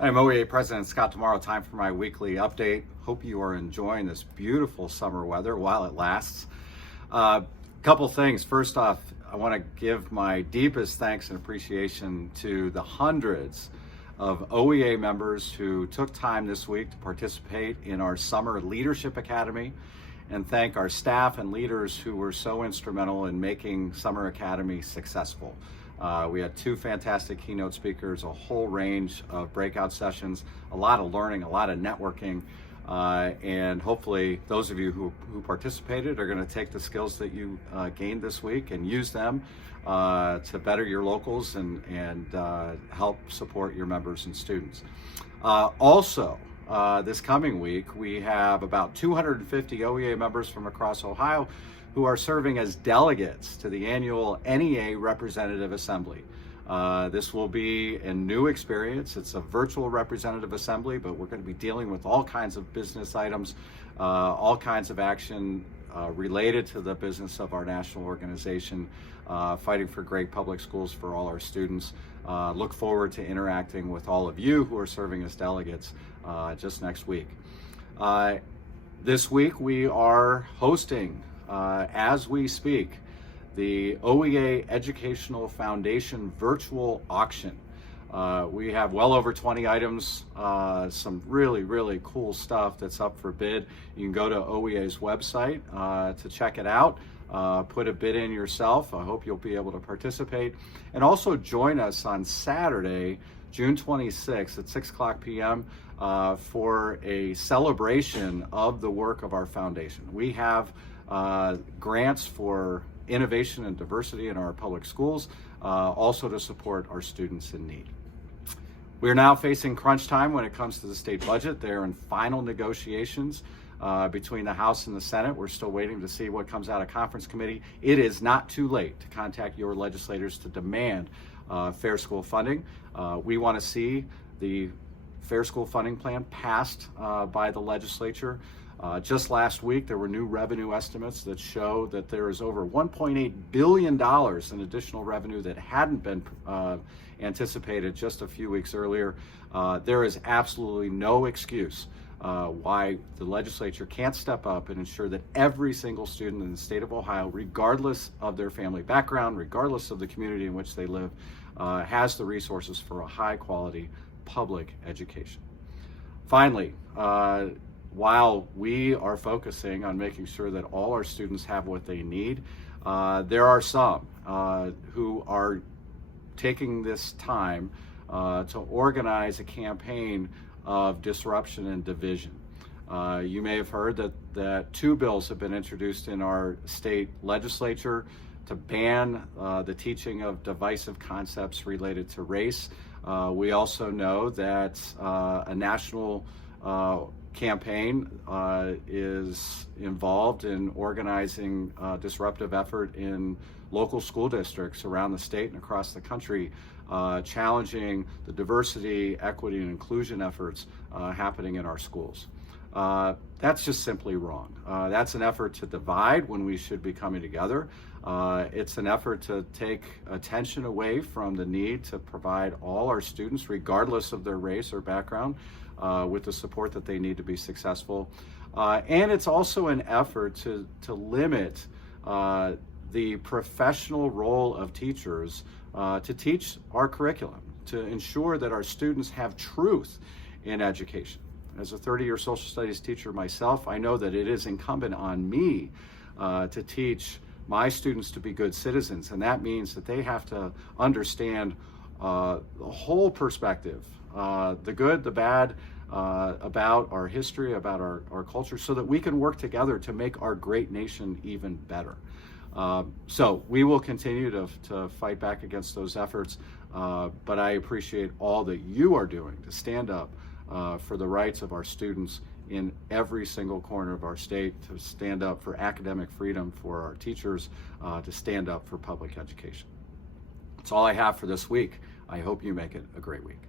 I'm OhioEA President Scott Tomorrow. Time for my weekly update. Hope you are enjoying this beautiful summer weather while it lasts. Couple things. First off, I want to give my deepest thanks and appreciation to the hundreds of OhioEA members who took time this week to participate in our Summer Leadership Academy, and thank our staff and leaders who were so instrumental in making Summer Academy successful. We had two fantastic keynote speakers, a whole range of breakout sessions, a lot of learning, a lot of networking, and hopefully those of you who participated are going to take the skills that you gained this week and use them to better your locals and help support your members and students. Also, this coming week, we have about 250 OhioEA members from across Ohio who are serving as delegates to the annual NEA Representative Assembly. This will be a new experience. It's a virtual representative assembly, but we're going to be dealing with all kinds of business items, all kinds of action related to the business of our national organization, fighting for great public schools for all our students. Look forward to interacting with all of you who are serving as delegates just next week. This week we are hosting, as we speak, the OhioEA Educational Foundation virtual auction. We have well over 20 items, some really cool stuff that's up for bid. You can go to OhioEA's website to check it out. Put a bid in yourself. I hope you'll be able to participate. And also join us on Saturday, June 26th at 6 o'clock p.m. For a celebration of the work of our foundation. We have grants for innovation and diversity in our public schools, also to support our students in need. We are now facing crunch time when it comes to the state budget. They're in final negotiations between the House and the Senate. We're still waiting to see what comes out of conference committee. It is not too late to contact your legislators to demand fair school funding. We want to see the fair school funding plan passed by the legislature. Just last week, there were new revenue estimates that show that there is over $1.8 billion in additional revenue that hadn't been anticipated just a few weeks earlier. There is absolutely no excuse why the legislature can't step up and ensure that every single student in the state of Ohio, regardless of their family background, regardless of the community in which they live, has the resources for a high-quality public education. Finally, while we are focusing on making sure that all our students have what they need, there are some who are taking this time to organize a campaign of disruption and division. You may have heard that two bills have been introduced in our state legislature to ban the teaching of divisive concepts related to race. We also know that a national campaign is involved in organizing a disruptive effort in local school districts around the state and across the country, challenging the diversity, equity, and inclusion efforts happening in our schools. That's just simply wrong. That's an effort to divide when we should be coming together. It's an effort to take attention away from the need to provide all our students, regardless of their race or background, with the support that they need to be successful. And it's also an effort to limit the professional role of teachers to teach our curriculum, to ensure that our students have truth in education. As a 30-year social studies teacher myself, I know that it is incumbent on me to teach my students to be good citizens, and that means that they have to understand the whole perspective, the good, the bad, about our history, about our culture, so that we can work together to make our great nation even better. So we will continue to fight back against those efforts, but I appreciate all that you are doing to stand up for the rights of our students in every single corner of our state, to stand up for academic freedom for our teachers, to stand up for public education. That's all I have for this week. I hope you make it a great week.